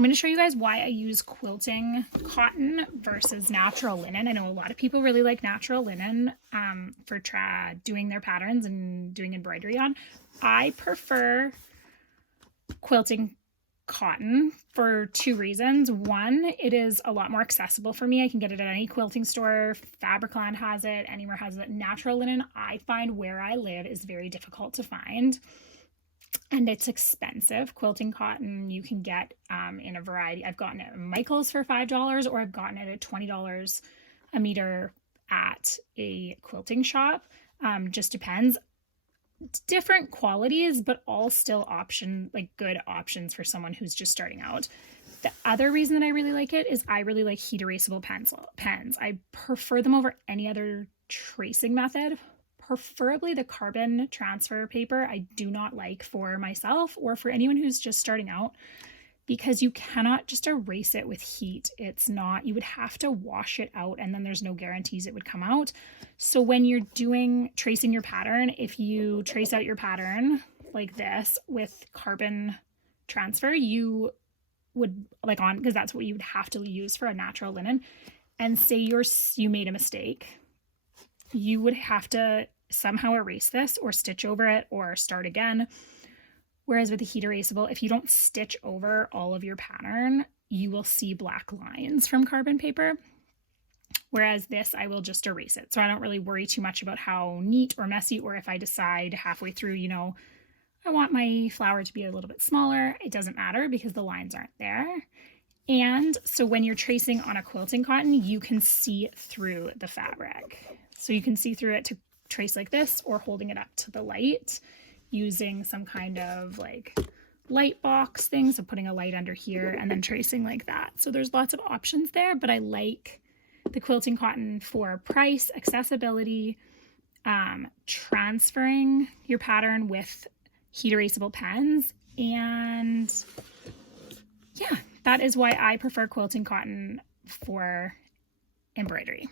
I'm going to show you guys why I use quilting cotton versus natural linen. I know a lot of people really like natural linen for doing their patterns and doing embroidery on. I prefer quilting cotton for two reasons. One, it is a lot more accessible for me. I can get it at any quilting store. Fabricland has it, anywhere has it. Natural linen, I find where I live is very difficult to find. And it's expensive. Quilting cotton you can get in a variety. I've gotten it at Michael's for $5, or I've gotten it at $20 a meter at a quilting shop. Just depends. Different qualities, but all still good options for someone who's just starting out. The other reason that I really like it is I really like heat erasable pens. I prefer them over any other tracing method. Preferably the carbon transfer paper I do not like for myself or for anyone who's just starting out, because you cannot just erase it with heat. It's not, you would have to wash it out, and then there's no guarantees it would come out. So when you're tracing your pattern, if you trace out your pattern like this with carbon transfer, you would because that's what you would have to use for a natural linen, and say you made a mistake, you would have to somehow erase this or stitch over it or start again. Whereas with the heat erasable, if you don't stitch over all of your pattern, you will see black lines from carbon paper. Whereas this, I will just erase it. So I don't really worry too much about how neat or messy, or if I decide halfway through, I want my flower to be a little bit smaller, it doesn't matter because the lines aren't there. And so when you're tracing on a quilting cotton, you can see through the fabric. So you can see through it to trace like this, or holding it up to the light using some kind of light box thing. So putting a light under here and then tracing like that. So there's lots of options there, but I like the quilting cotton for price, accessibility, transferring your pattern with heat erasable pens. And yeah, that is why I prefer quilting cotton for embroidery.